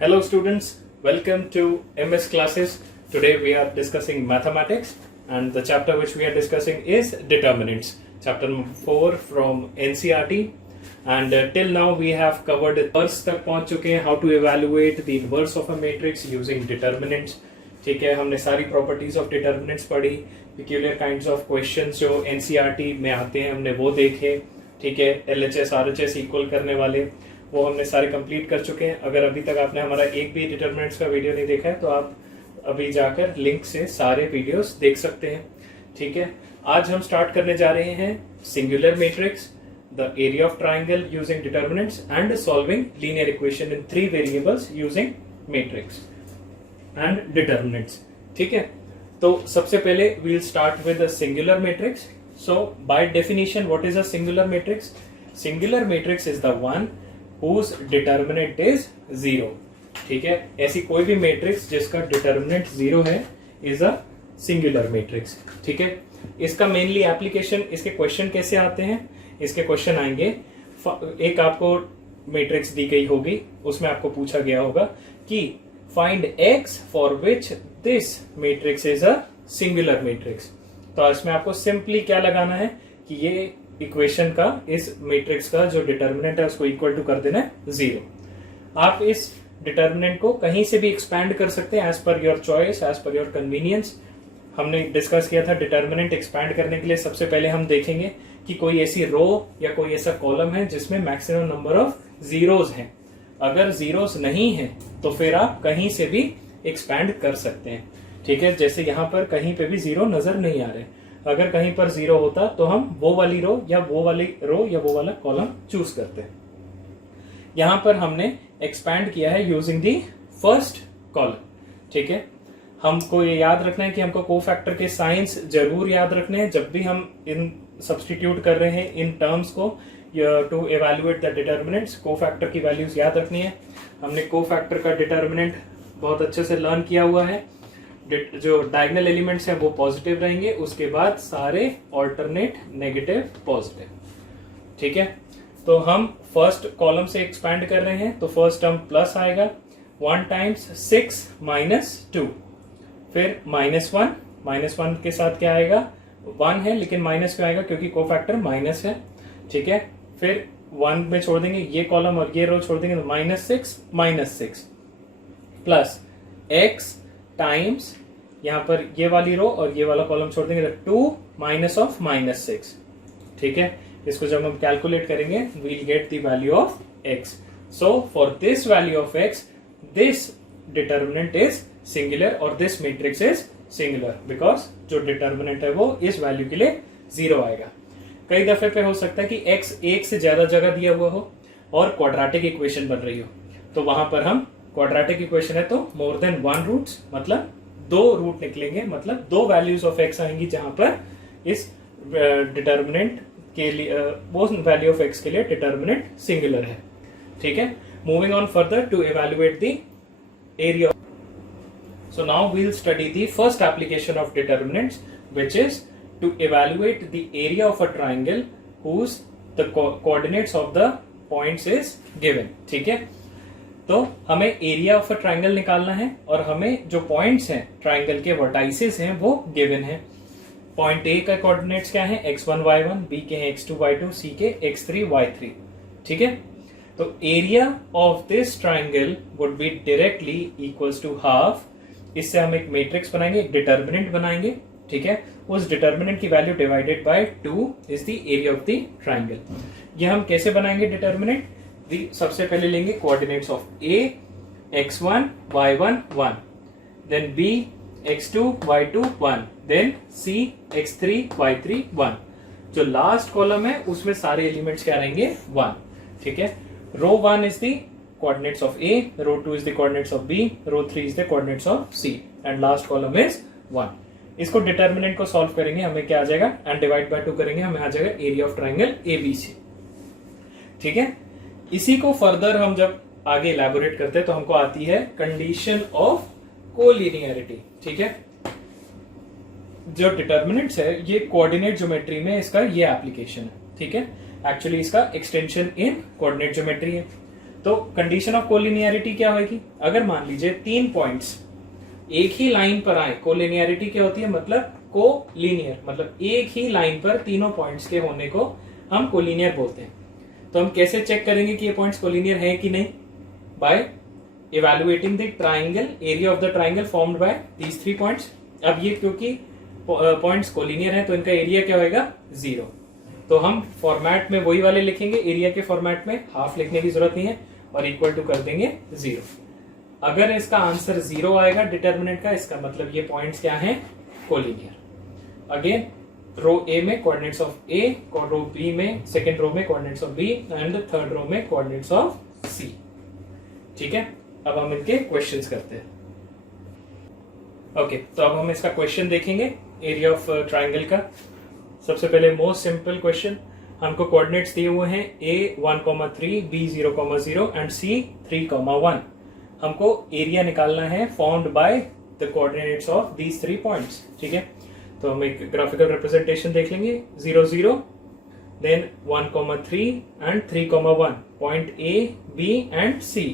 Hello students, welcome to MS classes. Today we are discussing mathematics and the chapter which we are discussing is determinants. Chapter number 4 from NCERT and till now we have covered inverse तक पहुंच चुके हैं, how to evaluate the inverse of a matrix using determinants. ठीक है, हमने सारी properties of determinants पढ़ी, peculiar kinds of questions जो NCERT में आते हैं हमने वो देखे. ठीक है, LHS RHS इक्वल करने वाले वो हमने सारे कंप्लीट कर चुके हैं. अगर अभी तक आपने हमारा एक भी डिटरमिनेंट्स का वीडियो नहीं देखा है तो आप अभी जाकर लिंक से सारे वीडियोस देख सकते हैं. ठीक है, आज हम स्टार्ट करने जा रहे हैं singular matrix, the area of triangle using determinants and solving linear equation in 3 variables using matrix and determinants. ठीक है, तो सबसे पहले we will start with a singular matrix. So by definition what is a singular matrix? Singular matrix is the one whose determinant is 0. ठीक है, ऐसी कोई भी मैट्रिक्स जिसका डिटर्मिनेंट 0 है इज अ सिंगुलर मैट्रिक्स. ठीक है, इसका मेनली एप्लीकेशन, इसके क्वेश्चन कैसे आते हैं? इसके क्वेश्चन आएंगे, एक आपको मैट्रिक्स दी गई होगी, उसमें आपको पूछा गया होगा कि find x for which this matrix is a singular matrix. तो इसमें आपको सिंपली क्या लगाना है कि ये इक्वेशन का, इस मैट्रिक्स का जो डिटर्मिनेंट है उसको इक्वल टू कर देना है 0. आप इस डिटर्मिनेंट को कहीं से भी एक्सपैंड कर सकते हैं as per your choice, as per your convenience. हमने डिस्कस किया था डिटर्मिनेंट एक्सपैंड करने के लिए सबसे पहले हम देखेंगे कि कोई ऐसी रो या कोई ऐसा कॉलम है जिसमें मैक्सिमम नंबर ऑफ जीरोस हैं. अगर जीरोस नहीं है तो फिर आप कहीं से भी एक्सपैंड कर सकते हैं. ठीक है, जैसे यहां पर कहीं पे भी जीरो नजर नहीं आ रहे. अगर कहीं पर जीरो होता तो हम वो वाली रो या वो वाला कॉलम चूज करते हैं. यहां पर हमने एक्सपैंड किया है यूजिंग दी फर्स्ट कॉलम. ठीक है, हमको ये याद रखना है कि हमको कोफैक्टर के साइंस जरूर याद रखने हैं जब भी हम इन सब्स्टिट्यूट कर रहे हैं इन टर्म्स को to evaluate the determinants. Cofactor की वैल्यूज याद रखनी है. हमने कोफैक्टर का डिटर्मिनेंट बहुत अच्छे से लर्न किया हुआ है. जो डायगोनल एलिमेंट्स हैं वो पॉजिटिव रहेंगे, उसके बाद सारे ऑल्टरनेट नेगेटिव पॉजिटिव. ठीक है, तो हम फर्स्ट कॉलम से एक्सपैंड कर रहे हैं तो फर्स्ट टर्म प्लस आएगा 1 टाइम्स 6 माइनस 2, फिर -1 के साथ क्या आएगा? 1 है लेकिन माइनस क्यों आएगा? क्योंकि कोफैक्टर माइनस है. ठीक है, फिर 1 में छोड़ देंगे ये कॉलम और ये रो छोड़ देंगे तो -6 प्लस x टाइम्स यहां पर ये वाली रो और ये वाला कॉलम छोड़ देंगे तो 2 माइनस ऑफ -6. ठीक है, इसको जब हम कैलकुलेट करेंगे we'll get the value of x. So for this value of x this determinant is singular और this matrix is singular because जो डिटर्मिनेंट है वो इस वैल्यू के लिए 0 आएगा. कई दफे पे हो सकता है कि x एक से ज्यादा जगह दिया हुआ हो और क्वाड्रेटिक इक्वेशन बन रही हो, तो वहां पर हम क्वाड्रेटिक इक्वेशन है तो मोर देन 1 रूट्स मतलब 2 रूट निकलेंगे, मतलब 2 वैल्यूज ऑफ x आएंगी जहां पर इस डिटर्मिनेंट के लिए वो वैल्यू ऑफ x के लिए डिटर्मिनेंट सिंगुलर है. ठीक है, moving on further to evaluate the area. So now we will study the first application of determinants which is to evaluate the area of a triangle whose the coordinates of the points is given. ठीक है, तो हमें area of a triangle निकालना है और हमें जो points हैं ट्राइंगल के वर्टाइसेस हैं वो गिवन है. पॉइंट ए का कोऑर्डिनेट्स क्या है? x1 y1, बी के हैं x2 y2, सी के x3 y3. ठीक है, तो area of this triangle would be directly equals to half. इससे हम एक मैट्रिक्स बनाएंगे, एक डिटर्मिनेंट बनाएंगे. ठीक है, उस डिटर्मिनेंट की value divided by 2 is the area of the triangle. ये हम कैसे बनाएंगे डिटर्मिनेंट? सबसे पहले लेंगे coordinates of A x1 y1 1, then B x2 y2 1, then C x3 y3 1. जो लास्ट कॉलम है उसमें सारे एलिमेंट्स क्या रहेंगे? 1. ठीक है, row 1 is the coordinates of A, row 2 is the coordinates of B, row 3 is the coordinates of C and last column is 1. इसको determinant को सॉल्व करेंगे, हमें क्या आ जाएगा? एंड डिवाइड बाय 2 करेंगे, हमें आ जाएगा एरिया ऑफ ट्राइंगल ABC. ठीक है, इसी को फर्दर हम जब आगे इलैबोरेट करते हैं तो हमको आती है कंडीशन ऑफ कोलिनियरिटी. ठीक है, जो डिटर्मिनेंट्स है ये कोऑर्डिनेट ज्योमेट्री में इसका ये एप्लीकेशन है. ठीक है, एक्चुअली इसका एक्सटेंशन इन कोऑर्डिनेट ज्योमेट्री है. तो कंडीशन ऑफ कोलिनियरिटी क्या होगी, अगर मान लीजिए 3 पॉइंट्स एक ही लाइन पर आए, कोलिनियरिटी क्या होती है, मतलब कोलिनियर, मतलब एक ही लाइन पर तीनों पॉइंट्स के होने को हम कोलिनियर बोलते हैं। तो हम कैसे चेक करेंगे कि ये पॉइंट्स कोलिनियर है कि नहीं, by evaluating the triangle, area of the triangle formed by these 3 points. अब ये क्योंकि पॉइंट्स कोलिनियर है तो इनका एरिया क्या होगा, 0। तो हम फॉर्मेट में वही वाले लिखेंगे, एरिया के फॉर्मेट में हाफ लिखने की जरूरत नहीं है और इक्वल टू कर देंगे 0। अगर इसका आंसर 0 आएगा डिटर्मिनेंट का, इसका मतलब ये पॉइंट्स क्या हैं, कोलिनियर। अगेन रो ए में coordinates of A, row B में, सेकेंड रो में coordinates of B and third row में कोऑर्डिनेट्स ऑफ सी। ठीक है, अब हम इनके क्वेश्चंस करते हैं। ओके, तो अब हम इसका क्वेश्चन देखेंगे एरिया ऑफ ट्राइंगल का। सबसे पहले मोस्ट सिंपल क्वेश्चन, हमको कोऑर्डिनेट्स दिए हुए हैं a 1,3, b 0,0 एंड c 3,1। हमको एरिया निकालना है formed by the coordinates of these 3 points. ठीक है, तो हम एक ग्राफिकल रिप्रेजेंटेशन देख लेंगे, 0 0 then 1,3 and 3,1, point a b and c।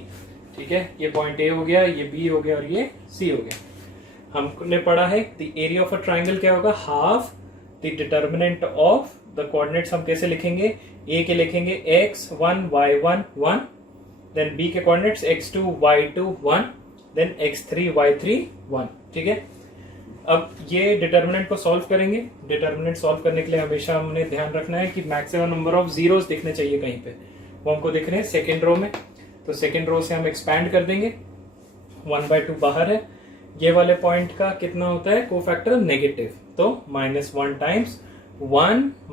ठीक है, ये पॉइंट a हो गया, ये b हो गया और ये c हो गया। हमने पढ़ा है the area of a triangle क्या होगा, half the determinant of the coordinates. हम कैसे लिखेंगे, a के लिखेंगे x1 y1 1, देन b के coordinates x2 y2 1, then x3 y3 1। ठीक है, अब ये डिटर्मिनेंट को सॉल्व करेंगे। डिटर्मिनेंट सॉल्व करने के लिए हमेशा हमने ध्यान रखना है कि मैक्सिमम नंबर ऑफ जीरोस दिखने चाहिए कहीं पे, वो हमको दिख रहे हैं सेकेंड रो में। तो सेकेंड रो से हम एक्सपैंड कर देंगे, 1/2 बाहर है, ये वाले पॉइंट का कितना होता है कोफैक्टर, नेगेटिव, तो -1 टाइम्स 1 -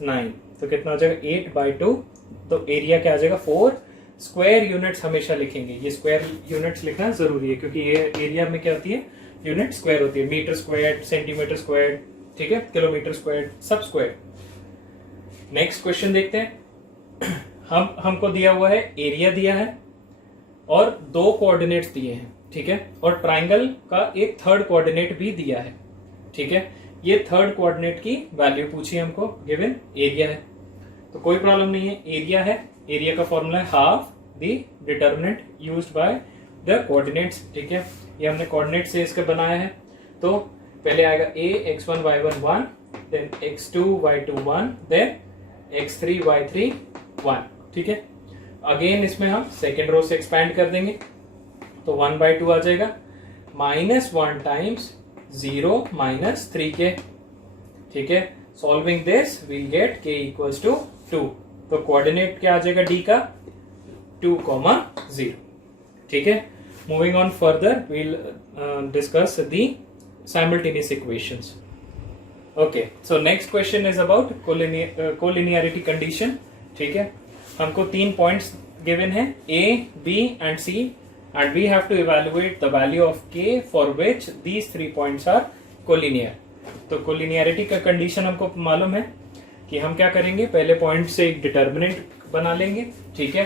9, तो कितना हो जाएगा 8/2। तो एरिया क्या आ जाएगा 4। स्क्वायर यूनिट्स हमेशा लिखेंगे, ये स्क्वायर यूनिट्स लिखना जरूरी है क्योंकि ये एरिया में क्या होती है, यूनिट स्क्वायर होती है, मीटर स्क्वायर, सेंटीमीटर स्क्वायर, ठीक है, किलोमीटर स्क्वायर, सब स्क्वायर। नेक्स्ट क्वेश्चन देखते हैं। हमको दिया हुआ है, एरिया दिया है और 2 कोऑर्डिनेट्स दिए हैं। ठीक है, और ट्राइंगल का एक थर्ड कोऑर्डिनेट भी दिया है। ठीक है, ये थर्ड कोऑर्डिनेट की वैल्यू पूछी हमको, गिवन एरिया है, तो कोई प्रॉब्लम नहीं है, एरिया है। एरिया का फॉर्मूला है half the determinant used by the coordinates. ठीक है, ये हमने कोऑर्डिनेट से इसके बनाया है, तो पहले आएगा a x1 y1 1, then x2 y2 1, then x3 y3 1। ठीक है, अगेन इसमें हम सेकेंड रो से एक्सपैंड कर देंगे, तो 1/2 आ जाएगा, -1 टाइम्स 0 - 3k। ठीक है, solving this we'll get k equals to 2। तो कोऑर्डिनेट क्या आ जाएगा d का, 2,0। ठीक है, moving on further we'll discuss the simultaneous equations. Okay, so next question is about collinearity condition. ठीक है, हमको 3 पॉइंट्स गिवन है a, b and c, and we have to evaluate the value of k for which these 3 points are collinear। तो collinearity का condition हमको मालूम है कि हम क्या करेंगे, पहले पॉइंट से एक डिटर्मिनेंट बना लेंगे। ठीक है,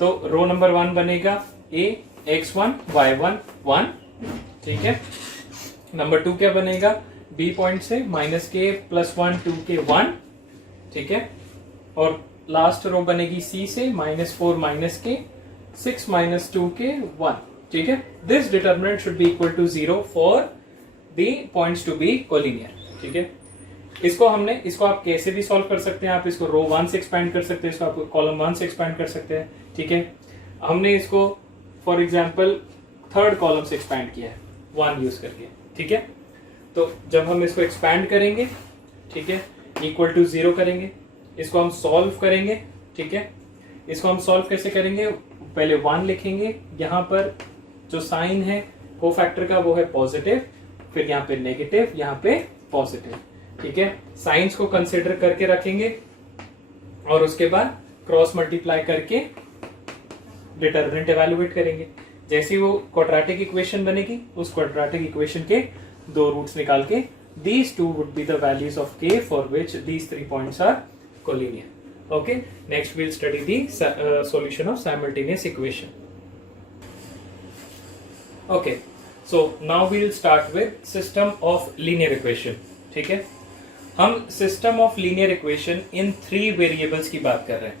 तो रो नंबर 1 बनेगा a x1 y1 1। ठीक है, नंबर 2 क्या बनेगा, b पॉइंट से -k +1 2k 1। ठीक है, और लास्ट रो बनेगी c से -4 - k 6 - 2k 1। ठीक है, this determinant should be equal to 0 for the points to be collinear. ठीक है, इसको आप कैसे भी सॉल्व कर सकते हैं, आप इसको रो 1 से एक्सपैंड कर सकते हैं, इसको आप कॉलम 1 से एक्सपैंड कर सकते हैं। ठीक है, हमने इसको फॉर एग्जांपल थर्ड कॉलम से एक्सपैंड किया है 1 यूज करके। ठीक है, तो जब हम इसको एक्सपैंड करेंगे, ठीक है, इक्वल टू 0 करेंगे, इसको हम सॉल्व करेंगे। ठीक है, इसको हम सॉल्व कैसे करेंगे, पहले 1 लिखेंगे, यहाँ पर जो साइन है कोफैक्टर का वो है पॉजिटिव, फिर यहाँ पे नेगेटिव, यहाँ पे पॉजिटिव। ठीक है, साइंस को कंसिडर करके रखेंगे और उसके बाद क्रॉस मल्टीप्लाई करके डिटर्मिनेंट एवेल्युएट करेंगे। जैसे वो क्वाड्रेटिक इक्वेशन बनेगी, उस क्वाड्रेटिक इक्वेशन के 2 रूट्स निकाल के these 2 would be the values of k for which these 3 points are collinear। Okay, next we'll study the solution of simultaneous equation। Okay, so now we'll start with system of linear equation। ठीक है, हम system of linear equation in 3 variables की बात कर रहे हैं।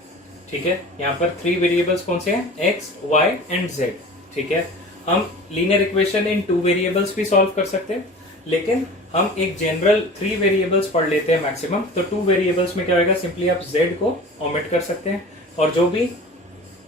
ठीक है। यहाँ पर 3 वेरिएबल्स कौन से हैं, एक्स, वाई एंड जेड। ठीक है, हम लीनियर इक्वेशन इन 2 वेरिएबल्स भी सॉल्व कर सकते हैं, लेकिन हम एक जनरल 3 वेरिएबल्स पढ़ लेते हैं मैक्सिमम। तो 2 वेरिएबल्स में क्या होगा, सिंपली आप z को ओमिट कर सकते हैं, और जो भी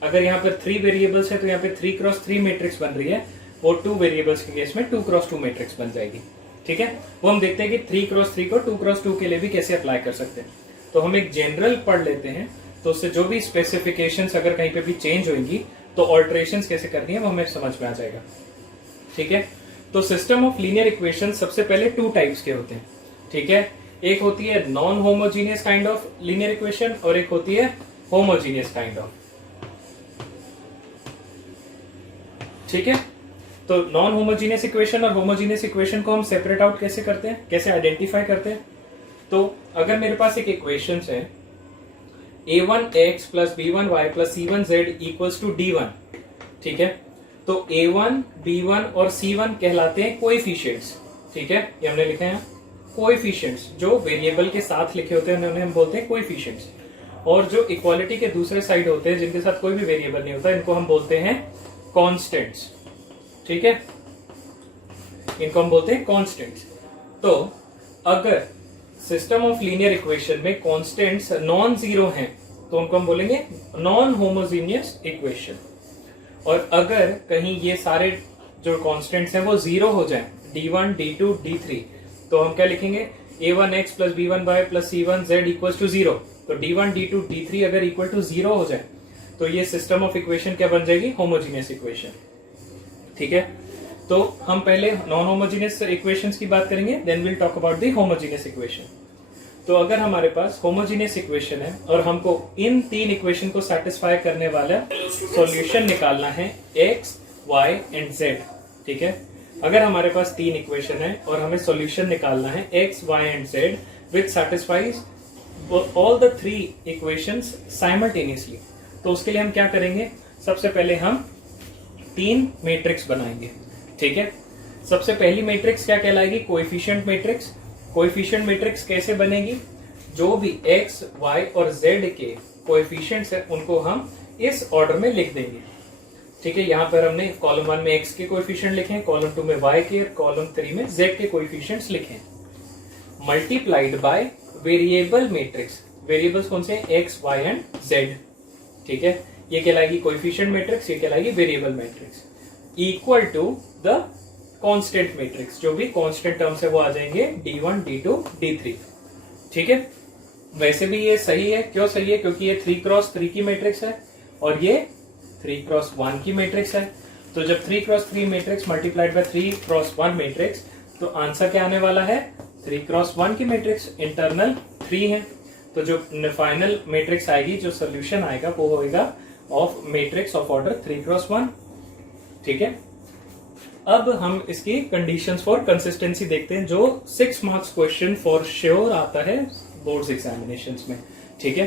अगर यहाँ पर 3 वेरिएबल्स है तो यहाँ पे 3x3 मैट्रिक्स बन रही है, वो 2 वेरिएबल्स के केस में 2x2 मैट्रिक्स बन जाएगी। ठीक है, वो हम देखते हैं कि 3x3 को 2x2 के लिए भी कैसे अप्लाई कर सकते हैं। तो हम एक जनरल पढ़ लेते हैं, तो उससे जो भी स्पेसिफिकेशंस अगर कहीं पे भी चेंज होंगी तो ऑल्टरेशंस कैसे करनी है वो हमें समझ में आ जाएगा। ठीक है, तो सिस्टम ऑफ लीनियर इक्वेशन सबसे पहले 2 टाइप्स के होते हैं। ठीक है, एक होती है non homogeneous kind of linear equation और एक होती है होमोजीनियस काइंड ऑफ। ठीक है, तो नॉन होमोजीनियस इक्वेशन और होमोजीनियस इक्वेशन को हम सेपरेट आउट कैसे करते हैं, कैसे आइडेंटिफाई करते हैं। तो अगर मेरे पास एक इक्वेशन है a1x plus b1y plus c1z equals to d1, ठीक है, तो a1, b1 और c1 कहलाते हैं कोएफिशिएंट्स। ठीक है, ये हमने लिखा है कोएफिशिएंट्स, जो वेरिएबल के साथ लिखे होते हैं उन्हें हम बोलते हैं कोएफिशिएंट्स। और जो इक्वालिटी के दूसरे साइड होते हैं जिनके साथ कोई भी वेरिएबल नहीं होता, इनको हम बोलते हैं कांस्टेंट्स। ठीक है, इनको हम बोलते हैं कांस्टेंट्स। तो अगर सिस्टम ऑफ लीनियर इक्वेशन में कांस्टेंट्स नॉन जीरो हैं तो उनको हम बोलेंगे नॉन होमोजीनियस इक्वेशन। और अगर कहीं ये सारे जो कांस्टेंट्स हैं वो जीरो हो जाएं, d1, d2, d3, तो हम क्या लिखेंगे, a1x plus b1y plus c1z equal to 0। तो d1, d2, d3 अगर इक्वल टू 0 हो जाए तो ये सिस्टम ऑफ इक्वेशन क्या बन जाएगी, होमोजीनियस इक्वेशन। ठीक है, तो हम पहले नॉन होमोजीनियस इक्वेशंस की बात करेंगे, then will talk about the homogeneous equation. तो अगर हमारे पास होमोजीनियस इक्वेशन है और हमको इन 3 इक्वेशन को सेटिस्फाई करने वाला सॉल्यूशन निकालना है x, y एंड z। ठीक है, अगर हमारे पास 3 इक्वेशन है और हमें सॉल्यूशन निकालना है x, y and z which satisfies all the 3 equations simultaneously, तो उसके लिए हम क्या करेंगे, सबसे पहले हम 3 मैट्रिक्स बनाएंगे। ठीक है, सबसे पहली मैट्रिक्स क्या कहलाएगी, कोएफिशिएंट मैट्रिक्स। कोएफिशिएंट मैट्रिक्स कैसे बनेगी, जो भी x, y और z के कोएफिशिएंट्स है उनको हम इस ऑर्डर में लिख देंगे। ठीक है, यहाँ पर हमने कॉलम 1 में x के कोएफिशिएंट लिखे हैं, कॉलम 2 में y के और कॉलम 3 में z के कोएफिशिएंट्स लिखे हैं, multiplied by variable matrix. Variables कौन से हैं, x, y एंड z। ठीक है, ये कहलाएगी कोएफिशिएंट मैट्रिक्स, ये कहलाएगी variable matrix, equal to the constant matrix. जो भी कांस्टेंट टर्म्स है वो आ जाएंगे d1, d2, d3। ठीक है, वैसे भी ये सही है, क्यों सही है, क्योंकि ये 3x3 की मैट्रिक्स है और ये 3x1 की मैट्रिक्स है। तो जब 3x3 matrix multiplied by 3x1 matrix, तो आंसर क्या आने वाला है, 3x1 की मैट्रिक्स, इंटरनल 3 है। तो जो फाइनल मैट्रिक्स आएगी, जो सोल्यूशन आएगा वो होगा of matrix of order 3x1। ठीक है, अब हम इसकी कंडीशंस फॉर कंसिस्टेंसी देखते हैं, जो 6 मार्क्स क्वेश्चन फॉर श्योर आता है बोर्ड्स एग्जामिनेशंस में। ठीक है,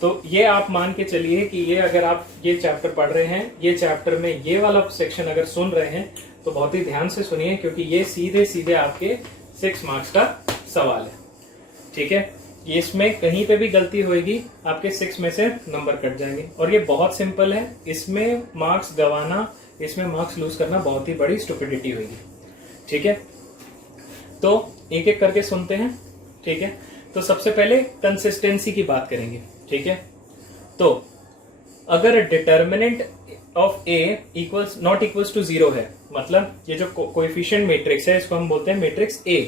तो ये आप मान के चलिए कि ये अगर आप ये चैप्टर पढ़ रहे हैं, ये चैप्टर में ये वाला सेक्शन अगर सुन रहे हैं तो बहुत ही ध्यान से सुनिए, क्योंकि ये सीधे सीधे आपके 6 मार्क्स का सवाल है। ठीक है, इसमें कहीं पे भी गलती होगी आपके 6 में से नंबर कट जाएंगे, और ये बहुत सिंपल है। इसमें मार्क्स गंवाना, इसमें मार्क्स लूज करना बहुत ही बड़ी स्टुपिडिटी होगी। ठीक है, तो एक एक करके सुनते हैं। ठीक है, तो सबसे पहले कंसिस्टेंसी की बात करेंगे। ठीक है, तो अगर determinant of a equals not equals to 0 है, मतलब ये जो कोएफिशिएंट मैट्रिक्स है इसको हम बोलते हैं मैट्रिक्स a,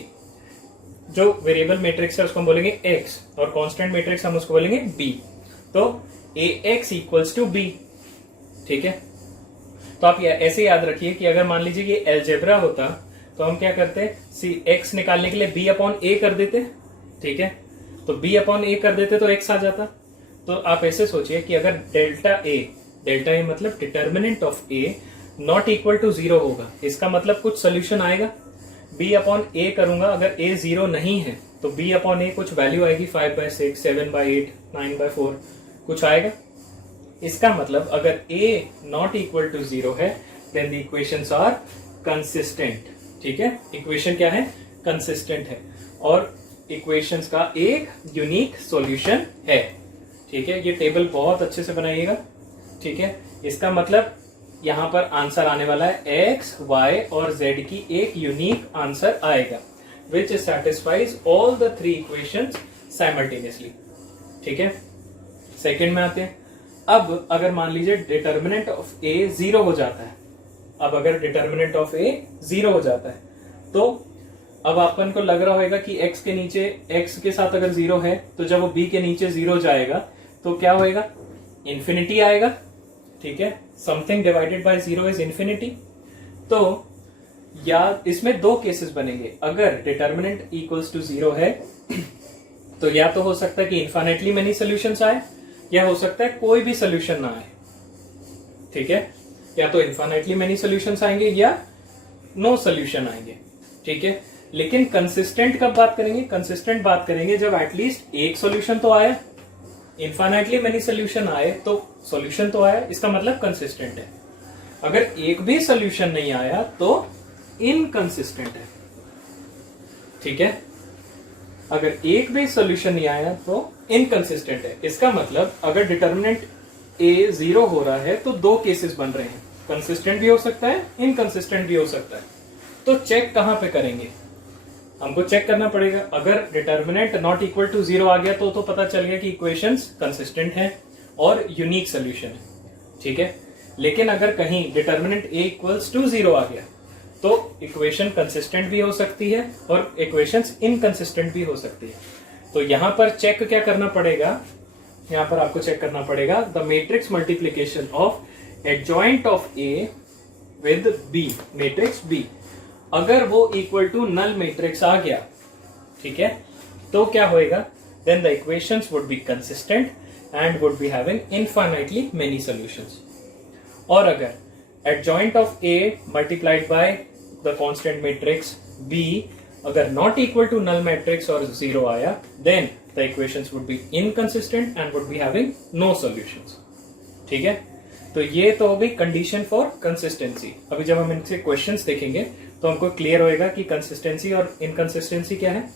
जो वेरिएबल मैट्रिक्स है उसको हम बोलेंगे x, और कांस्टेंट मैट्रिक्स हम उसको बोलेंगे b। तो ax इक्वल्स टू b। ठीक है, तो आप ऐसे याद रखिए कि अगर मान लीजिए कि एलजेब्रा होता तो हम क्या करते, x निकालने के लिए b अपॉन a कर देते। ठीक है, तो b अपॉन a कर देते तो x आ जाता। तो आप ऐसे सोचिए कि अगर डेल्टा a मतलब determinant of a not equal to 0 होगा, इसका मतलब कुछ सोल्यूशन आएगा। b अपॉन a करूंगा, अगर a 0 नहीं है तो b अपॉन a कुछ वैल्यू आएगी, 5/6, 7/8, 9/4 कुछ आएगा। इसका मतलब अगर a नॉट इक्वल टू 0 है then the equations are consistent. ठीक है, इक्वेशन क्या है, कंसिस्टेंट है, और इक्वेशंस का एक यूनिक सॉल्यूशन है। ठीक है, ये टेबल बहुत अच्छे से बनाइएगा। ठीक है, इसका मतलब यहां पर आंसर आने वाला है एक्स, वाई और जेड की एक यूनिक आंसर आएगा विच satisfies all the three equations simultaneously. ठीक है, सेकंड में आते हैं। अब अगर मान लीजिए डिटर्मिनेंट ऑफ ए 0 हो जाता है, अब अगर डिटर्मिनेंट ऑफ ए 0 हो जाता है तो अब अपन को लग रहा होगा कि x के नीचे, x के साथ अगर 0 है तो जब वो b के नीचे 0 जाएगा तो क्या होएगा, इंफिनिटी आएगा। ठीक है, something divided by 0 is infinity. तो या इसमें दो केसेस बनेंगे, अगर डिटर्मिनेंट इक्वल्स टू 0 है तो या तो हो सकता है कि इन्फाइनेटली मेनी सॉल्यूशंस आए, या हो सकता है कोई भी सॉल्यूशन ना आए। ठीक है, या तो इन्फाइनेटली मेनी सॉल्यूशंस आएंगे या नो सॉल्यूशन आएंगे। ठीक है, लेकिन कंसिस्टेंट कब बात करेंगे, कंसिस्टेंट बात करेंगे जब एटलीस्ट एक सॉल्यूशन तो आया। इन्फाइनेटली मेनी सॉल्यूशन आए तो सॉल्यूशन तो आया, इसका मतलब कंसिस्टेंट है। अगर एक भी सॉल्यूशन नहीं आया तो इनकंसिस्टेंट है। ठीक है, अगर एक भी सॉल्यूशन नहीं आया तो इनकंसिस्टेंट है। इसका मतलब अगर डिटर्मिनेंट ए 0 हो रहा है तो दो केसेस बन रहे हैं, कंसिस्टेंट भी हो सकता है, इनकंसिस्टेंट भी हो सकता है। तो चेक कहां पे करेंगे, हमको चेक करना पड़ेगा। अगर डिटर्मिनेंट नॉट इक्वल टू 0 आ गया तो पता चल गया कि इक्वेशंस कंसिस्टेंट हैं और यूनिक सॉल्यूशन है। ठीक है, लेकिन अगर कहीं डिटर्मिनेंट ए इक्वल्स टू 0 आ गया तो इक्वेशन कंसिस्टेंट भी हो सकती है और इक्वेशंस इनकंसिस्टेंट भी हो सकती है। तो यहां पर चेक क्या करना पड़ेगा, यहां पर आपको चेक करना पड़ेगा the matrix multiplication of adjoint of A with B, matrix B. अगर वो इक्वल टू नल मैट्रिक्स आ गया, ठीक है, तो क्या होएगा, then the equations would be consistent and would be having infinitely many solutions. और अगर adjoint of A multiplied by the constant matrix B अगर not equal to null matrix और 0 आया, then the equations would be inconsistent and would be having no solutions. ठीक है, तो ये तो हो गई कंडीशन फॉर कंसिस्टेंसी। अभी जब हम इनसे क्वेश्चंस देखेंगे तो हमको क्लियर होएगा कि कंसिस्टेंसी और इनकंसिस्टेंसी क्या है।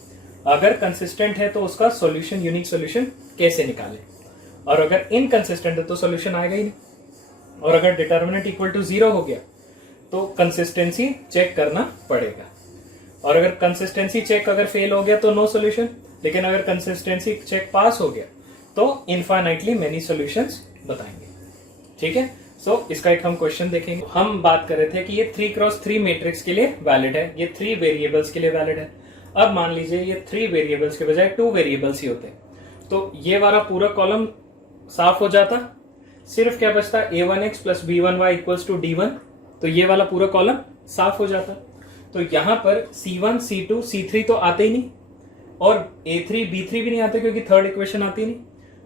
अगर कंसिस्टेंट है तो उसका सॉल्यूशन, यूनिक सॉल्यूशन कैसे निकालें, और अगर इनकंसिस्टेंट है तो सॉल्यूशन आएगा ही नहीं। और अगर डिटर्मिनेंट इक्वल टू 0 हो गया तो कंसिस्टेंसी चेक करना पड़ेगा, और अगर कंसिस्टेंसी चेक अगर फेल हो गया तो नो सॉल्यूशन, लेकिन अगर कंसिस्टेंसी चेक पास हो गया तो इनफाइनाइटली मेनी सॉल्यूशंस बताएंगे। ठीक है, सो इसका एक हम क्वेश्चन देखेंगे। हम बात कर रहे थे कि ये 3x3 मैट्रिक्स के लिए वैलिड है, ये 3 वेरिएबल्स के लिए वैलिड है। अब मान लीजिए ये 3 वेरिएबल्स के बजाय 2 वेरिएबल्स ही होते, तो ये वाला पूरा कॉलम साफ हो जाता, सिर्फ क्या बचता, a1x plus b1y equals to d1, तो ये वाला पूरा कॉलम साफ हो जाता। तो यहां पर c1, c2, c3 तो आते ही नहीं, और a3, b3 भी नहीं आते क्योंकि थर्ड इक्वेशन आती नहीं।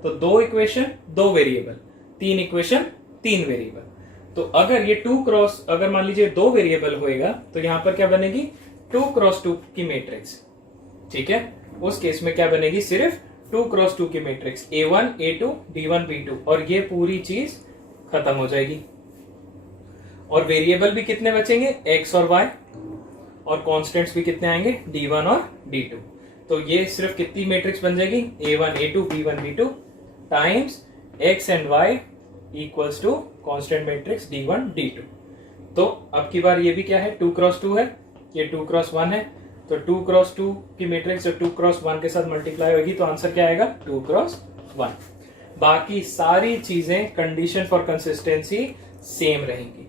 तो 2 इक्वेशन 2 वेरिएबल, 3 इक्वेशन 3 वेरिएबल। तो अगर ये 2x, अगर मान लीजिए 2 वेरिएबल होएगा तो यहां पर क्या बनेगी, 2x2 की मैट्रिक्स। ठीक है, उस केस में क्या बनेगी, सिर्फ 2x2 की matrix, a1, a2, b1, b2, और ये पूरी चीज खत्म हो जाएगी। और वेरिएबल भी कितने बचेंगे, x और y, और कॉन्स्टेंट्स भी कितने आएंगे, d1 और d2। तो ये सिर्फ कितनी मैट्रिक्स बन जाएगी, a1, a2, b1, b2 times x and y equals to constant matrix d1, d2। तो अब की बार ये भी क्या है, 2x2 है, ये 2x1 है, तो 2x2 की मैट्रिक्स जब 2x1 के साथ मल्टीप्लाई होगी तो आंसर क्या आएगा, 2x1। बाकी सारी चीजें कंडीशन फॉर कंसिस्टेंसी सेम रहेंगी।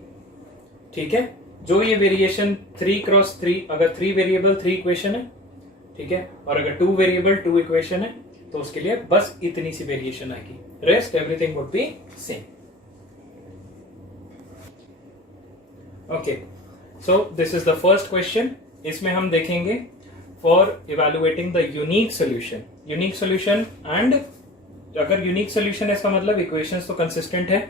ठीक है, जो ये वेरिएशन 3x3, अगर 3 वेरिएबल 3 इक्वेशन है, ठीक है, और अगर 2 वेरिएबल 2 इक्वेशन है तो उसके लिए बस इतनी सी वेरिएशन आएगी, rest everything would be same. Okay, so this is the first question. इसमें हम देखेंगे for evaluating the unique solution, unique solution, and अगर यूनिक सॉल्यूशन है इसका मतलब इक्वेशंस तो कंसिस्टेंट है,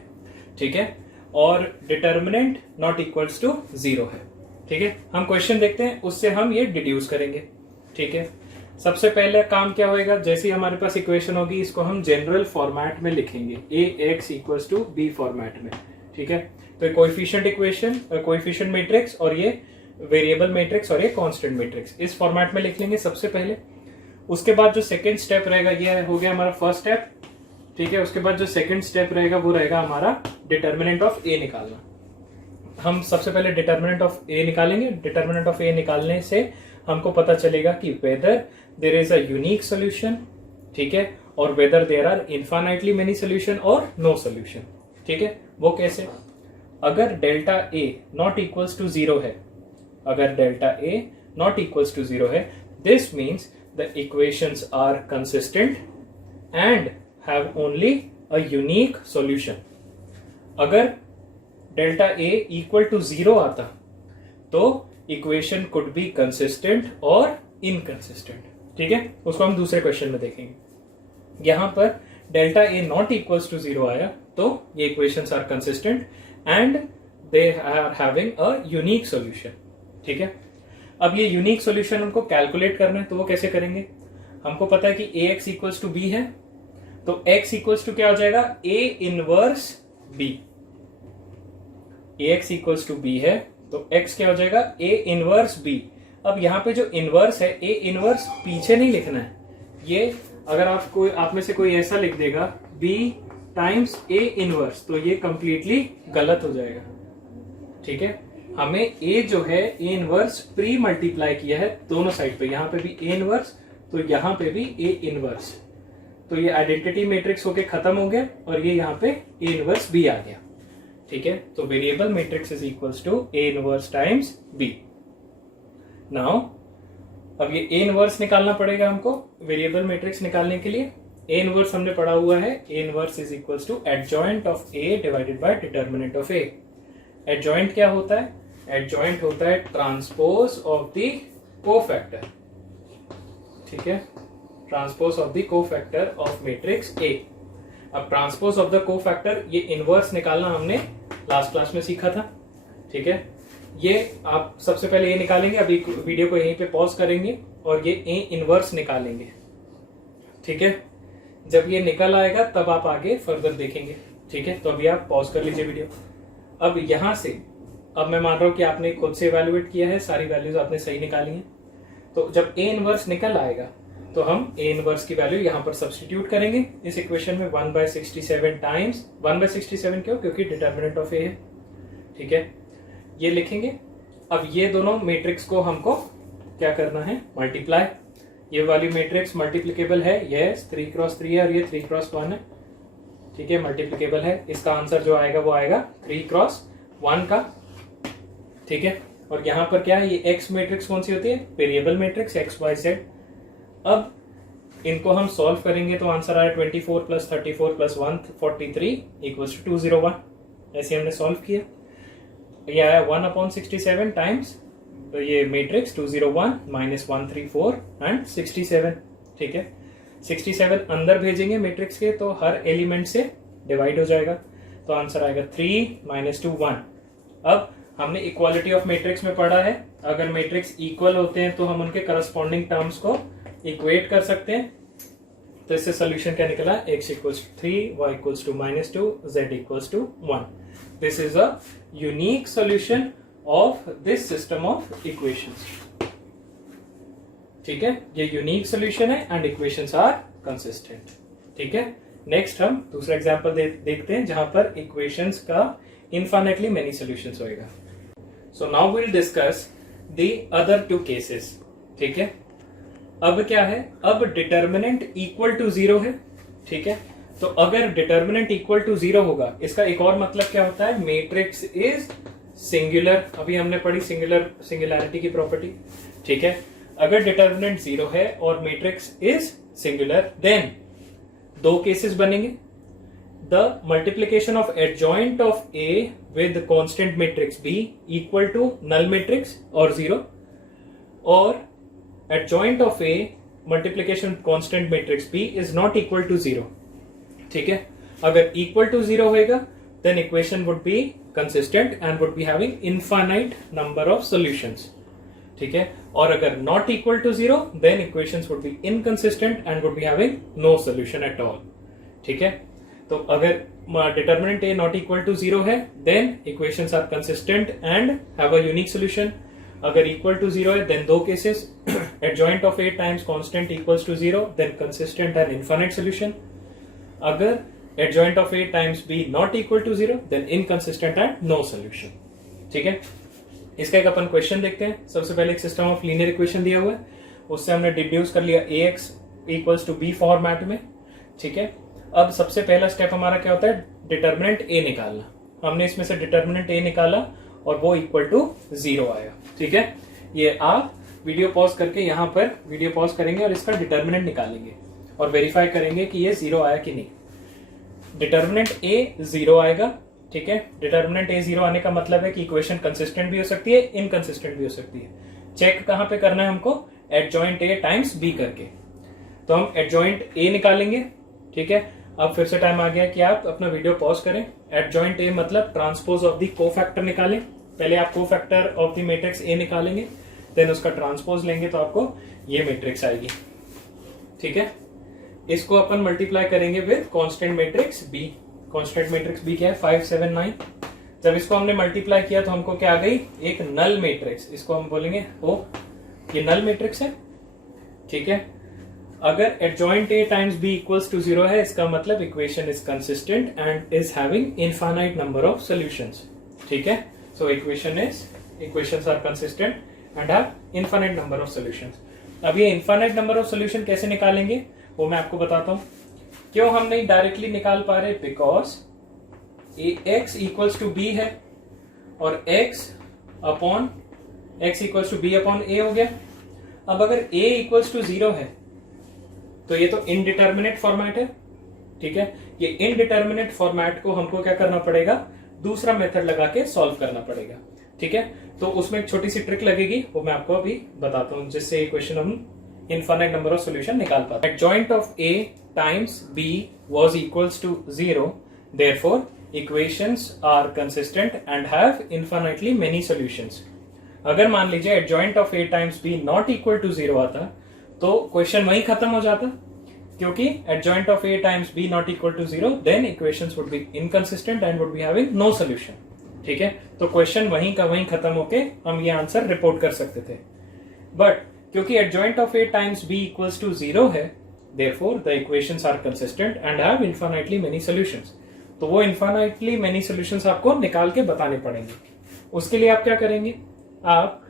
ठीक है, और डिटर्मिनेंट नॉट इक्वल्स टू 0 है। ठीक है, हम क्वेश्चन देखते हैं, उससे हम ये डिड्यूस करेंगे। ठीक है, सबसे पहले काम क्या होएगा, जैसे ही हमारे पास इक्वेशन होगी इसको हम जनरल फॉर्मेट में लिखेंगे, ax equals to b format में। ठीक है, तो कोएफिशिएंट इक्वेशन, कोएफिशिएंट मैट्रिक्स, और ये वेरिएबल मैट्रिक्स, और ये कांस्टेंट मैट्रिक्स, इस फॉर्मेट में लिख लेंगे सबसे पहले। उसके बाद जो सेकंड स्टेप रहेगा, ये हो गया हमारा फर्स्ट स्टेप, ठीक है। उसके बाद जो सेकंड स्टेप रहेगा वो रहेगा हमारा डिटर्मिनेंट ऑफ ए निकालना। हम सबसे पहले डिटर्मिनेंट ऑफ ए निकालेंगे। डिटर्मिनेंट ऑफ ए निकालने से हमको पता चलेगा कि whether there is a unique solution, ठीक है, और whether there are infinitely many solution और नो सोल्यूशन, ठीक है। वो कैसे? अगर delta A not equals to zero है, अगर delta A not equals to zero है, this means the equations are consistent and have only a unique solution. अगर delta A equal to zero आता तो इक्वेशन कुड बी कंसिस्टेंट और inconsistent, ठीक है। उसको हम दूसरे क्वेश्चन में देखेंगे। यहां पर delta A not equals to zero आया तो ये equations are consistent and they are having a unique solution, ठीक है। अब ये यूनिक सॉल्यूशन हमको कैलकुलेट करना है, तो वो कैसे करेंगे? हमको पता है कि A X equals to B है, तो x इक्वल्स टू क्या हो जाएगा? a inverse b। ax equals to b है तो x क्या हो जाएगा? a inverse b। अब यहां पे जो इनवर्स है, a इनवर्स पीछे नहीं लिखना है, ये अगर आप में से कोई ऐसा लिख देगा b टाइम्स a इनवर्स, तो ये कंप्लीटली गलत हो जाएगा, ठीक है। हमें a जो है a इनवर्स प्री मल्टीप्लाई किया है दोनों साइड पे, यहां पे भी a इनवर्स तो यहां पे भी a इनवर्स, तो ये आइडेंटिटी मैट्रिक्स होके खत्म हो गया और ये यहाँ पे ए इनवर्स बी आ गया, ठीक है। तो variable matrix is equals to A inverse times B. Now अब ये ए इनवर्स निकालना पड़ेगा हमको वेरिएबल मैट्रिक्स निकालने के लिए। ए इनवर्स हमने पढ़ा हुआ है, A inverse is equals to adjoint of A divided by determinant of A. Adjoint क्या होता है? एडजॉइंट होता है ट्रांसपोज ऑफ द कोफैक्टर, ठीक है, transpose of the cofactor of matrix A. अब ट्रांसपोज ऑफ द कोफैक्टर, ये इनवर्स निकालना हमने लास्ट क्लास में सीखा था, ठीक है। ये आप सबसे पहले ये निकालेंगे, अभी वीडियो को यहीं पे पॉज करेंगे और ये ए इनवर्स निकालेंगे, ठीक है। जब ये निकल आएगा तब आप आगे फर्दर देखेंगे, ठीक है। तो अभी आप पॉज कर लीजिए वीडियो। अब यहां से, अब मैं मान रहा हूं कि आपने खुद से इवेलुएट किया है, सारी वैल्यूज आपने सही निकाली है, तो जब ए इनवर्स निकल आएगा तो हम ए इनवर्स की वैल्यू यहां पर सब्स्टिट्यूट करेंगे इस इक्वेशन में 1/67 टाइम्स 1/67 क्यों? क्योंकि डिटर्मिनेंट ऑफ ए है, ठीक है, ये लिखेंगे। अब ये दोनों मैट्रिक्स को हमको क्या करना है? मल्टीप्लाई। ये वाली मैट्रिक्स मल्टीप्लिकेबल है, यस, 3x3 है और ये 3x1 है, ठीक है, मल्टीप्लिकेबल है। इसका आंसर जो आएगा वो आएगा 3x1 का, ठीक है। और यहां पर क्या है? ये एक्स मैट्रिक्स कौन सी होती है? Variable matrix XYZ। अब इनको हम सॉल्व करेंगे तो आंसर आया 24 + 34 + 143 = 201। ऐसे हमने सॉल्व किया, ये आया 1/67 टाइम्स, तो ये मैट्रिक्स 201 - 134 एंड 67, ठीक है। 67 अंदर भेजेंगे मैट्रिक्स के तो हर एलिमेंट से डिवाइड हो जाएगा, तो आंसर आएगा 3 - 2 1। अब हमने इक्वालिटी ऑफ मैट्रिक्स में पढ़ा है, अगर मैट्रिक्स इक्वल होते हैं तो हम उनके करस्पॉन्डिंग टर्म्स को इक्वेट कर सकते हैं। तो इससे सोल्यूशन क्या निकला? x = 3, y = -2, z = 1। This is a unique solution of this system of equations, ठीक है। ये यूनिक सोल्यूशन है एंड इक्वेशंस आर कंसिस्टेंट, ठीक है। नेक्स्ट हम दूसरा एग्जांपल देखते हैं जहां पर इक्वेशंस का इनफाइनाइटली मेनी सॉल्यूशंस होएगा। So now we will discuss the other 2 cases, ठीक है। अब क्या है? अब डिटर्मिनेंट इक्वल टू 0 है, ठीक है। तो अगर डिटर्मिनेंट इक्वल टू 0 होगा, इसका एक और मतलब क्या होता है? Matrix is singular. अभी हमने पढ़ी सिंगुलैरिटी की प्रॉपर्टी, ठीक है। अगर डिटर्मिनेंट 0 है और matrix is singular, then 2 cases बनेंगे। The multiplication of adjoint of A with constant matrix B equal to null matrix और 0, और adjoint of A multiplication constant matrix B is not equal to 0, ठीक है। अगर equal to 0 होएगा then equation would be consistent and would be having infinite number of solutions, ठीक है। और अगर not equal to 0 then equations would be inconsistent and would be having no solution at all, ठीक है। तो अगर determinant A not equal to 0 है then equations are consistent and have a unique solution। अगर इक्वल टू 0 है then 2 cases, adjoint of A times constant equals to 0, then consistent and infinite solution. अगर adjoint of A times B not equal to 0 then inconsistent and no solution. ठीक है, इसका एक अपन question देखते हैं। सबसे पहले एक सिस्टम ऑफ लीनियर इक्वेशन दिया हुआ है, उससे हमने डिड्यूस कर लिया A X equals to B format में। ठीक है, अब सबसे पहला स्टेप हमारा क्या होता है, डिटर्मिनेंट ए निकालना। हमने इसमें से डिटर्मिनेंट ए निकाला और वो इक्वल टू 0 आया। ठीक है, ये आप वीडियो पॉज करके यहाँ पर वीडियो पॉज करेंगे और इसका डिटर्मिनेंट निकालेंगे और वेरीफाई करेंगे कि ये 0 आया कि नहीं। डिटर्मिनेंट ए 0 आएगा। ठीक है, डिटर्मिनेंट ए 0 आने का मतलब है कि इक्वेशन कंसिस्टेंट भी हो सकती है, इनकंसिस्टेंट भी हो सकती है। चेक कहां पे करना है हमको, एडजॉइंट ए टाइम्स बी करके। तो हम एडजॉइंट ए निकालेंगे। ठीक है, अब फिर से टाइम आ गया कि आप अपना वीडियो पॉज करें। एडजॉइंट ए मतलब ट्रांसपोज ऑफ द कोफैक्टर निकालें। पहले आप cofactor of the matrix A निकालेंगे, देन उसका ट्रांसपोज लेंगे तो आपको ये मैट्रिक्स आएगी। ठीक है, इसको अपन मल्टीप्लाई करेंगे with constant matrix B. Constant matrix B क्या है, 5 7 9। जब इसको हमने मल्टीप्लाई किया तो हमको क्या आ गई, एक नल मैट्रिक्स। इसको हम बोलेंगे ओ, ये नल मैट्रिक्स है। ठीक है, अगर adjoint A times B equals to 0 है, इसका मतलब equation is consistent and is having infinite number of solutions. ठीक है, so equations are consistent and have infinite number of solutions. अब ये इनफाइनाइट नंबर ऑफ सॉल्यूशन कैसे निकालेंगे वो मैं आपको बताता हूं। क्यों हम नहीं डायरेक्टली निकाल पा रहे, because x equals to B है और x equals to B upon A हो गया। अब अगर a इक्वल्स टू 0 है तो ये तो इनडिटर्मिनेट फॉर्मेट है। ठीक है, ये इनडिटर्मिनेट फॉर्मेट को हमको क्या करना पड़ेगा, दूसरा मेथड लगा के सॉल्व करना पड़ेगा। ठीक है, तो उसमें एक छोटी सी ट्रिक लगेगी, वो मैं आपको अभी बताता हूं, जिससे इक्वेशन हम इनफाइनाइट नंबर ऑफ सॉल्यूशन निकाल पाते हैं। Adjoint of a times b was equals to 0, therefore equations are consistent and have infinitely many solutions। अगर मान लीजिए adjoint of a times b not equal to 0 आता तो क्वेश्चन वहीं खत्म हो जाता, क्योंकि adjoint of a times b not equal to 0 then equations would be inconsistent and would be having no solution। ठीक है, तो क्वेश्चन वहीं का वहीं खत्म होके हम ये आंसर रिपोर्ट कर सकते थे। बट क्योंकि adjoint of a times b equals to 0 है, therefore the equations are consistent and have infinitely many solutions। तो वो infinitely many solutions आपको निकाल के बताने पड़ेंगे। उसके लिए आप क्या करेंगे, आप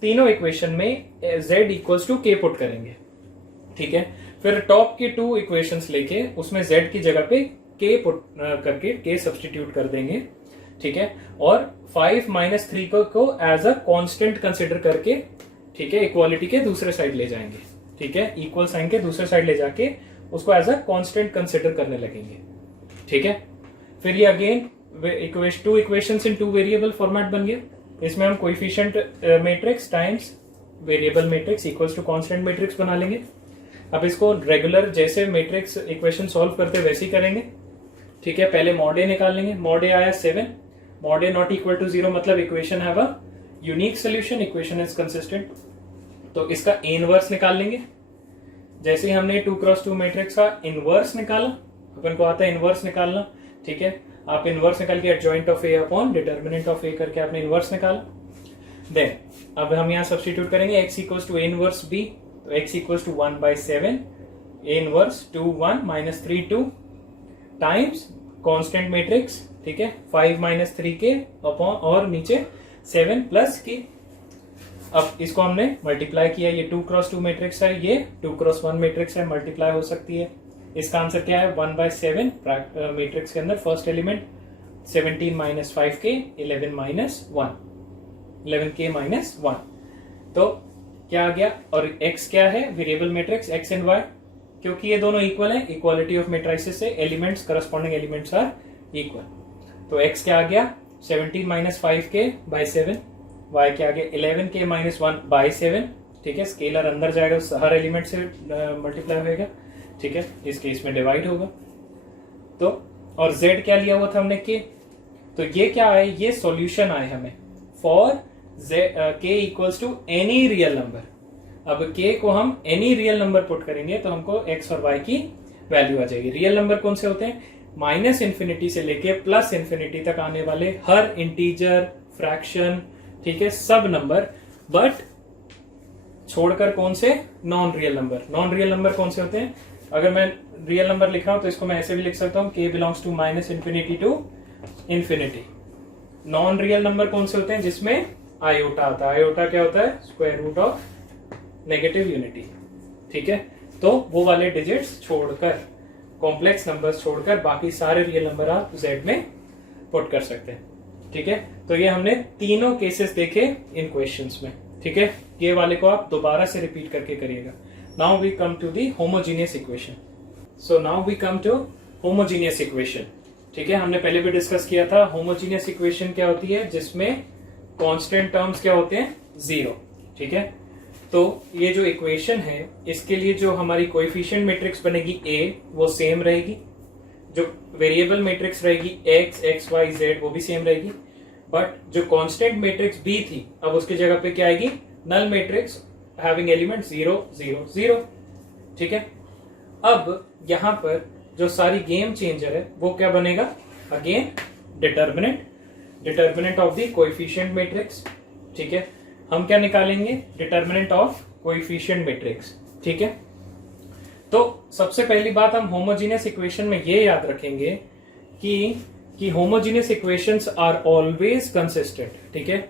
तीनों इक्वेशन में z equals to k put करेंगे। ठीक है, फिर टॉप की 2 इक्वेशंस लेके उसमें z की जगह पे k पुट करके k सब्सटीट्यूट कर देंगे। ठीक है, और 5 - 3 को एज अ कांस्टेंट कंसिडर करके, ठीक है, इक्वालिटी के दूसरे साइड ले जाएंगे। ठीक है, इक्वल साइन के दूसरे साइड ले जाके उसको एज अ कांस्टेंट कंसिडर करने लगेंगे। ठीक है, फिर ये again 2 equations in 2 variable format बन गया। इसमें हम coefficient matrix times variable matrix equals to constant matrix बना लेंगे। अब इसको रेगुलर जैसे मैट्रिक्स इक्वेशन सॉल्व करते वैसे ही करेंगे। ठीक है, पहले मॉड ए निकाल लेंगे। मॉड ए आया 7, mod A not equal to 0 मतलब equation have a unique solution, equation is consistent. तो इसका इनवर्स निकाल लेंगे। जैसे ही हमने 2x2 मैट्रिक्स का इनवर्स निकाला, अपन को आता है इनवर्स निकालना। ठीक है, आप इनवर्स निकाल के adjoint of A upon determinant of A करके आपने इनवर्स निकाला। देन अब हम यहाँ सब्स्टिट्यूट करेंगे x equals to a inverse b, तो x equals to 1/7 a inverse 2 1 - 3 2 times constant matrix. ठीक है, 5 - 3 के अपॉन और नीचे 7 प्लस के। अब इसको हमने मल्टीप्लाई किया, ये 2x2 मैट्रिक्स है, ये 2x1 मैट्रिक्स है, मल्टीप्लाई हो सकती है। इसका आंसर क्या है, 1/7 मैट्रिक्स के अंदर फर्स्ट एलिमेंट 17 - 5k 11k -1। तो क्या आ गया, और x क्या है, variable matrix x and y, क्योंकि ये दोनों इक्वल है, इक्वालिटी ऑफ मैट्रिसेस से elements corresponding elements are equal. तो x क्या आ गया, 17 - 5k by 7, y क्या आ गया 11k - 1/7। ठीक है, स्केलर अंदर जाएगा, हर एलिमेंट से मल्टीप्लाई होगा। ठीक है, इस केस में डिवाइड होगा। तो और z क्या लिया हुआ था हमने k, तो ये क्या आए, ये सॉल्यूशन आए हमें for k equals to any real number. अब k को हम एनी रियल नंबर पुट करेंगे तो हमको x और y की वैल्यू आ जाएगी। रियल नंबर कौन से होते हैं, -∞ से लेके +∞ तक आने वाले हर इंटीजर, फ्रैक्शन, ठीक है, सब नंबर, बट छोड़कर कौन से, non real number. Non real number कौन से होते हैं, अगर मैं रियल नंबर लिख रहा हूं तो इसको मैं ऐसे भी लिख सकता हूं k belongs to minus infinity to infinity. Non real number कौन से होते हैं? जिसमें आयोटा आता है। आयोटा क्या होता है? Square root of negative unity. ठीक है, तो वो वाले डिजिट्स छोड़कर, कॉम्प्लेक्स नंबर्स छोड़कर बाकी सारे रियल नंबर आप z में पुट कर सकते हैं। ठीक है, तो ये हमने तीनों केसेस देखे इन क्वेश्चंस में। ठीक है, ये वाले को आप दोबारा से रिपीट करके करिएगा। Now we come to the homogeneous equation. So now we come to homogeneous equation. ठीक है, हमने पहले भी डिस्कस किया था होमोजीनियस इक्वेशन क्या होती है, जिसमें कांस्टेंट टर्म्स क्या होते हैं? जीरो। ठीक है, तो ये जो इक्वेशन है इसके लिए जो हमारी कोएफिशिएंट मैट्रिक्स बनेगी a वो सेम रहेगी, जो वेरिएबल मैट्रिक्स रहेगी x, x, y, z वो भी सेम रहेगी, बट जो कांस्टेंट मैट्रिक्स b थी अब उसकी जगह पे क्या आएगी? Null matrix having element 0, 0, 0। ठीक है, अब यहां पर जो सारी गेम चेंजर है वो क्या बनेगा? Again determinant of the coefficient matrix. ठीक है, हम क्या निकालेंगे? Determinant of coefficient matrix. ठीक है, तो सबसे पहली बात हम होमोजीनियस इक्वेशन में ये याद रखेंगे कि homogeneous equations are always consistent. ठीक है,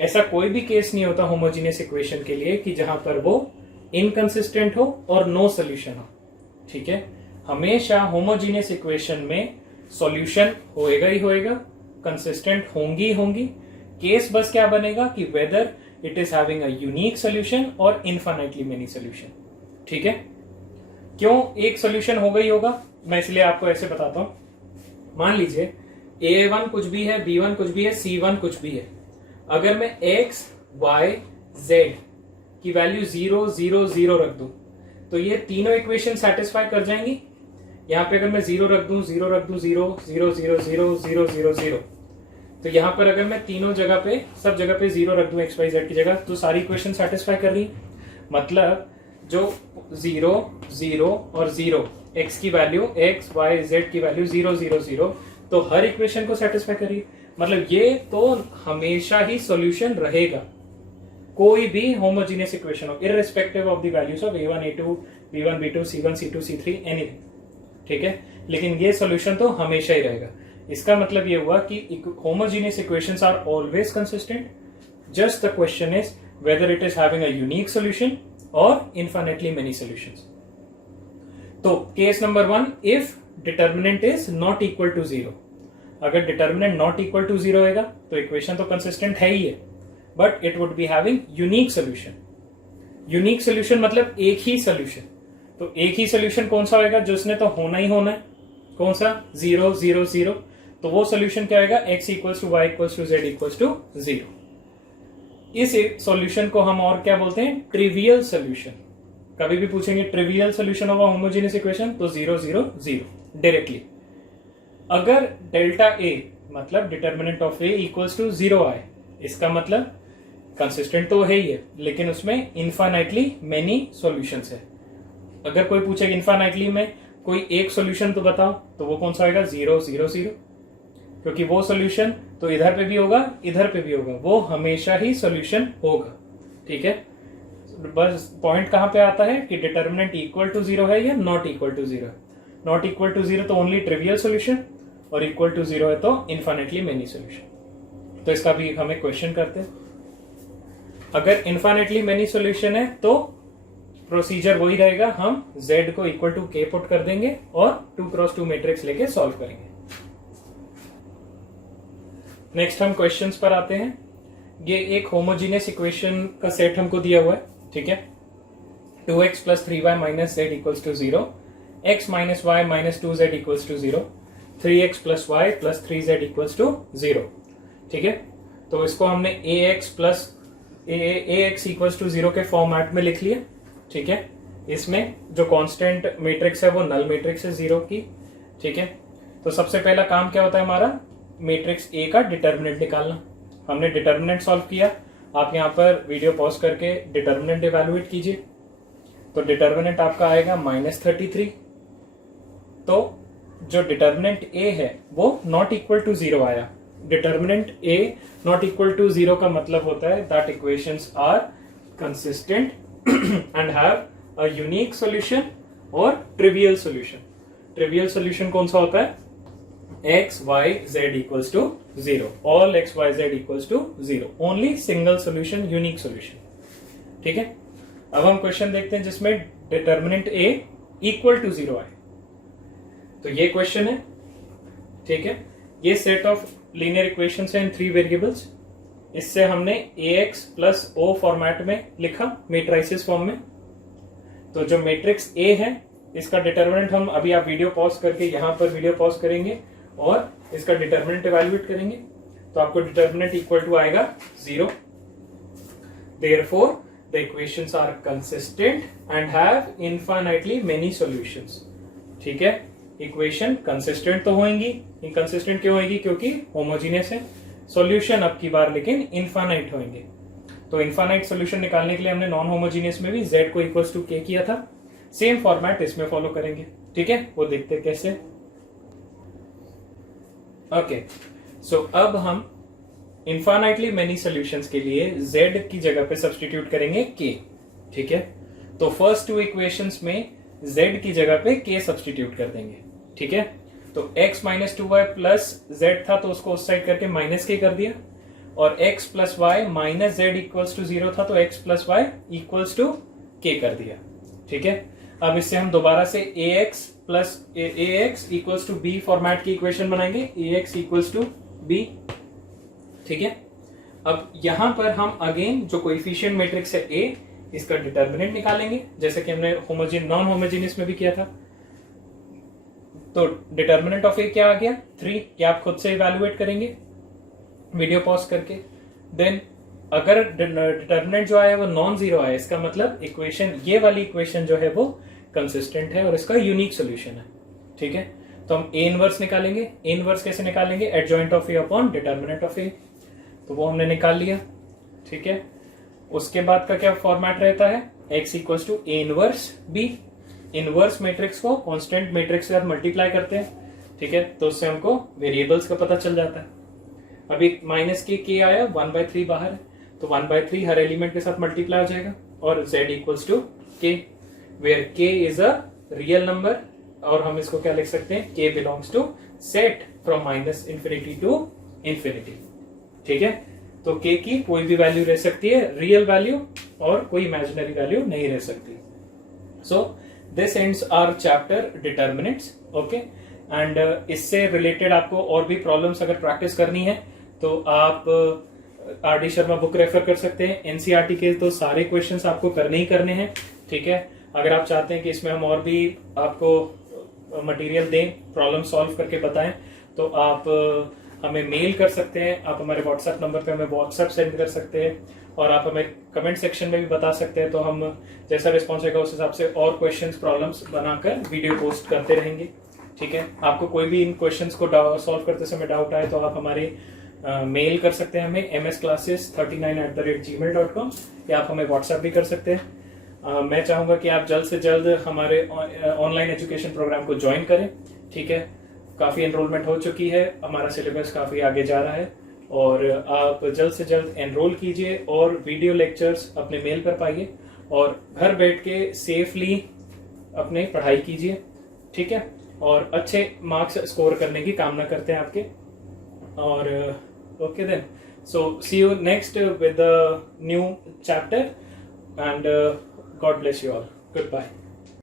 ऐसा कोई भी केस नहीं होता होमोजीनियस इक्वेशन के लिए कि जहां पर वो इनकंसिस्टेंट हो और नो सोल्यूशन हो। ठीक है, हमेशा होमोजीनियस इक्वेशन में सॉल्यूशन होएगा ही होएगा, कंसिस्टेंट होंगी। केस बस क्या बनेगा कि weather it is having a unique solution और इनफाइनाइटली मेनी सोल्यूशन। ठीक है, क्यों एक सोल्यूशन होगा ही होगा? मैं इसलिए आपको ऐसे बताता हूं। मान लीजिए a1 कुछ भी है, b1 कुछ भी है, c1 कुछ भी है। अगर मैं x, y, z की वैल्यू 0, 0, 0 रख दूं तो ये तीनों इक्वेशन सेटिस्फाई कर जाएंगी। यहां पे अगर मैं 0 रख दूं, 0 रख दूं, 0, 0, 0, 0, 0, 0, 0, तो यहां पर अगर मैं तीनों जगह पे, सब जगह पे 0 रख दूं x, y, z की जगह, तो सारी इक्वेशन सेटिस्फाई कर रही। मतलब जो 0, 0 और 0 x की वैल्यू, x, y, z की वैल्यू 0, 0, 0, तो हर इक्वेशन को सेटिस्फाई करिए। मतलब ये तो हमेशा ही सॉल्यूशन रहेगा, कोई भी होमोजीनियस इक्वेशन हो, irrespective of the values of a1, a2, b1, b2, c1, c2, c3, anything. ठीक है, लेकिन ये सॉल्यूशन तो हमेशा ही रहेगा। इसका मतलब ये हुआ कि homogeneous equations are always consistent, just the question is whether it is having a unique solution और इनफाइनाइटली मेनी सॉल्यूशंस। तो case number 1, if determinant is not equal to 0। अगर डिटर्मिनेंट नॉट इक्वल टू 0 होगा तो equation तो consistent है ही है, but it would be having unique solution. Unique solution मतलब एक ही सोल्यूशन। तो एक ही सोल्यूशन कौन सा होगा? जो उसने तो होना ही होना है। कौन सा? 0, 0, 0। तो वो सोल्यूशन क्या होगा? x equals to Y equals to Z equals to 0। इस सॉल्यूशन को हम और क्या बोलते हैं? Trivial solution. कभी भी पूछेंगे trivial solution of a homogeneous equation तो 0, 0, 0 डायरेक्टली। अगर डेल्टा a मतलब determinant of a equals to 0 आए, इसका मतलब कंसिस्टेंट तो है ही है, लेकिन उसमें इनफाइनाइटली मेनी सॉल्यूशंस है। अगर कोई पूछे इनफाइनाइटली में कोई एक सॉल्यूशन तो बताओ, तो वो कौन सा होगा? 0, 0, 0, क्योंकि वो सॉल्यूशन तो इधर पे भी होगा, इधर पे भी होगा, वो हमेशा ही सॉल्यूशन होगा। ठीक है, बस पॉइंट कहां पे आता है कि डिटर्मिनेंट इक्वल टू 0 है या not equal to 0। Not equal to 0 तो ओनली ट्रिवियल सॉल्यूशन, और इक्वल टू 0 है तो इनफाइनाइटली मेनी सॉल्यूशन। तो इसका भी हमें क्वेश्चन करते हैं। अगर इनफाइनाइटली मेनी सॉल्यूशन है तो प्रोसीजर वही रहेगा, हम z को इक्वल टू k पुट कर देंगे और 2x2 मैट्रिक्स लेके सॉल्व करेंगे। नेक्स्ट हम क्वेश्चंस पर आते हैं। ये एक होमोजीनियस इक्वेशन का सेट हमको दिया हुआ है। ठीक है, 2x plus 3y minus z equals to 0, x minus y minus 2z equals to 0, 3x plus y plus 3z equals to 0। ठीक है, तो इसको हमने ax plus ax equals to 0 के फॉर्मेट में लिख लिया। ठीक है, इसमें जो कांस्टेंट मैट्रिक्स है वो नल मैट्रिक्स है 0 की। ठीक है, तो सबसे पहला काम क्या होता है हमारा? मैट्रिक्स ए का डिटर्मिनेंट निकालना। हमने डिटर्मिनेंट सॉल्व किया। आप यहां पर वीडियो पॉज करके डिटर्मिनेंट इवैल्यूएट कीजिए। तो डिटर्मिनेंट आपका आएगा -33। तो जो डिटर्मिनेंट ए है वो नॉट इक्वल टू 0 आया। Determinant A not equal to 0 का मतलब होता है that equations are consistent and have a unique solution और ट्रिवियल सॉल्यूशन। ट्रिवियल सॉल्यूशन कौन सा होता है? X Y Z equals to zero, all X Y Z equals to zero, only single solution, unique solution. ठीक है, अब हम question देखते हैं जिसमें determinant A equal to zero आए। तो ये क्वेश्चन है, ठीक है, ये सेट ऑफ लीनियर इक्वेशंस है इन 3 वेरिएबल्स। इससे हमने ax प्लस o फॉर्मेट में लिखा, मैट्रिसेस फॉर्म में। तो जो मैट्रिक्स A है इसका डिटर्मिनेंट हम अभी, आप वीडियो पॉज करके यहां पर वीडियो पॉज करेंगे और इसका डिटर्मिनेंट इवैल्यूएट करेंगे, तो आपको डिटर्मिनेंट इक्वल टू आएगा 0। Therefore the equations are consistent and have infinitely many solutions. ठीक है, इक्वेशन कंसिस्टेंट तो होंगी, इनकंसिस्टेंट क्यों होगी? क्योंकि होमोजीनियस है। सॉल्यूशन अब की बार लेकिन इनफाइनाइट होंगे। तो इनफाइनाइट सॉल्यूशन निकालने के लिए हमने नॉन होमोजीनियस में भी z को इक्वल्स टू k किया था। सेम फॉर्मेट इसमें फॉलो करेंगे। ठीक है, वो देखते हैं कैसे। ओके, सो अब हम इनफाइनाइटली मेनी सॉल्यूशंस के लिए z की जगह पे सब्स्टिट्यूट करेंगे k। ठीक है, तो फर्स्ट 2 इक्वेशंस में z की जगह पे k सब्स्टिट्यूट कर देंगे। ठीक है, तो x minus 2y plus Z था तो उसको उस साइड करके माइनस के कर दिया, और x plus Y minus Z equals to 0 था तो x plus Y equals to k कर दिया। ठीक है, अब इससे हम दोबारा से ax plus ax equals to b format की इक्वेशन बनाएंगे, ax इक्वल्स टू b। ठीक है, अब यहां पर हम अगेन जो कोएफिशिएंट मैट्रिक्स है a, इसका डिटर्मिनेंट निकालेंगे, जैसे कि हमने नॉन होमोजेनियस में भी किया था। तो डिटर्मिनेंट ऑफ ए क्या आ गया? 3। क्या आप खुद से इवैल्यूएट करेंगे वीडियो पॉज करके। देन अगर डिटर्मिनेंट जो आया वो नॉन जीरो आया, इसका मतलब इक्वेशन, ये वाली इक्वेशन जो है वो कंसिस्टेंट है और इसका यूनिक सॉल्यूशन है। ठीक है, तो हम ए इनवर्स निकालेंगे। ए इनवर्स कैसे निकालेंगे? Adjoint of A upon determinant of A, तो वो हमने निकाल लिया। ठीक है, उसके बाद का क्या फॉर्मेट रहता है? x equals to A inverse B. Inverse matrix को कांस्टेंट मैट्रिक्स के साथ मल्टीप्लाई करते हैं। ठीक है, तो उससे हमको वेरिएबल्स का पता चल जाता है। अभी माइनस के आया, 1/3 बाहर है, तो 1/3 हर एलिमेंट के साथ मल्टीप्लाई हो जाएगा, और z equals to k, where k is a real number, और हम इसको क्या लिख सकते हैं? k belongs to set from minus infinity to infinity. ठीक है, तो k की कोई भी वैल्यू रह सकती है, रियल वैल्यू, और कोई इमेजिनरी वैल्यू नहीं रह सकती। So this ends our chapter determinants. Okay, and इससे रिलेटेड आपको और भी प्रॉब्लम्स अगर प्रैक्टिस करनी है तो आप R D Sharma book refer कर सकते हैं। एनसीईआरटी के तो सारे क्वेश्चंस आपको करने ही करने हैं। ठीक है, अगर आप चाहते हैं कि इसमें हम और भी आपको मटेरियल दें, प्रॉब्लम सॉल्व करके बताएं, तो आप हमें मेल कर सकते हैं, आप हमारे व्हाट्सएप नंबर पे हमें व्हाट्सएप सेंड कर सकते हैं, और आप हमें कमेंट सेक्शन में भी बता सकते हैं। तो हम जैसा रिस्पॉन्स रहेगा उस हिसाब से और क्वेश्चंस, प्रॉब्लम्स बनाकर वीडियो पोस्ट करते रहेंगे। ठीक है, आपको कोई भी इन क्वेश्चंस को सॉल्व करते समय डाउट आए तो आप हमारे मेल कर सकते हैं हमें msclasses39@gmail.com, या आप हमें व्हाट्सएप भी कर सकते हैं। मैं चाहूंगा कि आप जल्द से जल्द हमारे ऑनलाइन एजुकेशन प्रोग्राम को ज्वाइन करें। ठीक है, काफी एनरोलमेंट हो चुकी है, हमारा सिलेबस काफी आगे जा रहा है, और आप जल्द से जल्द एनरोल कीजिए और वीडियो लेक्चर्स अपने मेल पर पाइए, और घर बैठ के सेफली अपने पढ़ाई कीजिए। ठीक है, और अच्छे मार्क्स स्कोर करने की कामना करते हैं आपके। और okay then, so see you next with the new chapter, and God bless you all. Good bye.